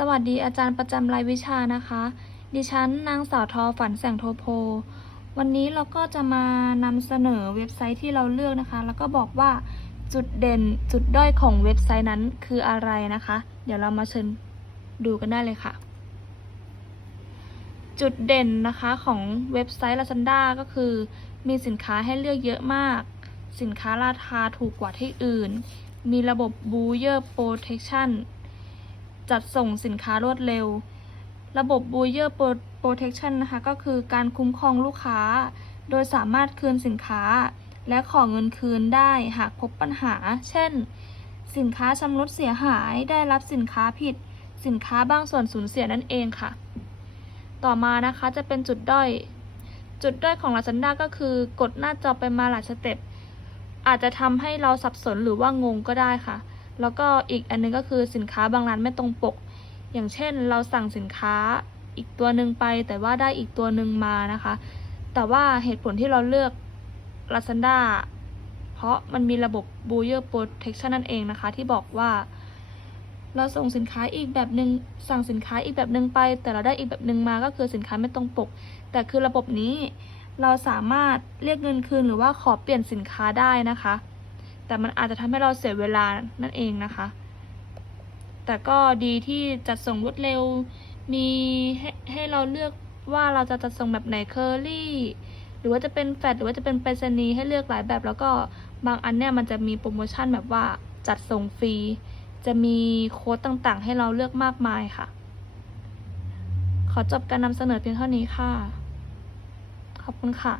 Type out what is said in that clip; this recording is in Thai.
สวัสดีอาจารย์ประจำรายวิชานะคะ ดิฉันนางสาวทอฝันแสงโทโพ วันนี้เราก็จะมานำเสนอเว็บไซต์ที่เราเลือกนะคะ แล้วก็บอกว่าจุดเด่นจุดด้อยของเว็บไซต์นั้นคืออะไรนะคะ เดี๋ยวเรามาเชิญดูกันได้เลยค่ะ จุดเด่นนะคะของเว็บไซต์ Lazada ก็คือ มีสินค้าให้เลือกเยอะมาก สินค้าราคาถูกกว่าที่อื่น มีระบบ Buyer Protection จัดส่งสินค้ารวดเร็ว ระบบ Buyer Protection นะคะ ก็คือการคุ้มครองลูกค้า โดยสามารถคืนสินค้า และขอเงินคืนได้หากพบปัญหา เช่น สินค้าชำรุดเสียหายได้รับสินค้าผิด สินค้าบางส่วนสูญเสียนั่นเองค่ะ ต่อมานะคะจะเป็นจุดด้อย จุดด้อยของ Lazada ก็คือกดหน้าจอไปมาหลายสเต็ปอาจจะทำให้เราสับสนหรือว่างงก็ได้ค่ะ แล้วก็อีกอันนึงก็คือสินค้าบางร้านไม่ตรงปก อย่างเช่นเราสั่งสินค้าอีกตัวหนึ่งไป แต่ว่าได้อีกตัวหนึ่งมานะคะ แต่ว่าเหตุผลที่เราเลือก Lazada เพราะมันมีระบบ Buyer Protection นั่นเองนะคะ ที่บอกว่า เราส่งสินค้าอีกแบบหนึง่งสั่งสินค้าอีกแบบหนึ่งไป แต่เราได้อีกแบบหนึ่งมาก็คือสินค้าไม่ตรงปก แต่คือระบบนี้เราสามารถเรียกเงินคืนหรือว่าขอเปลี่ยนสินค้าได้นะคะ แต่มันอาจจะทำให้เราเสียเวลานั่นเองนะคะ แต่ก็ดีที่จัดส่งรวดเร็ว มีให้ให้เราเลือกว่าเราจะจัดส่งแบบไหนเคอรี่หรือว่าจะเป็นแฟลชหรือว่าจะเป็นไปรษณีย์ให้เลือกหลายแบบ แล้วก็บางอันเนี่ยมันจะมีโปรโมชั่นแบบว่าจัดส่งฟรี จะมีโค้ดต่างๆ ให้เราเลือกมากมายค่ะ ขอจบการนำเสนอเพียงเท่านี้ค่ะ ขอบคุณค่ะ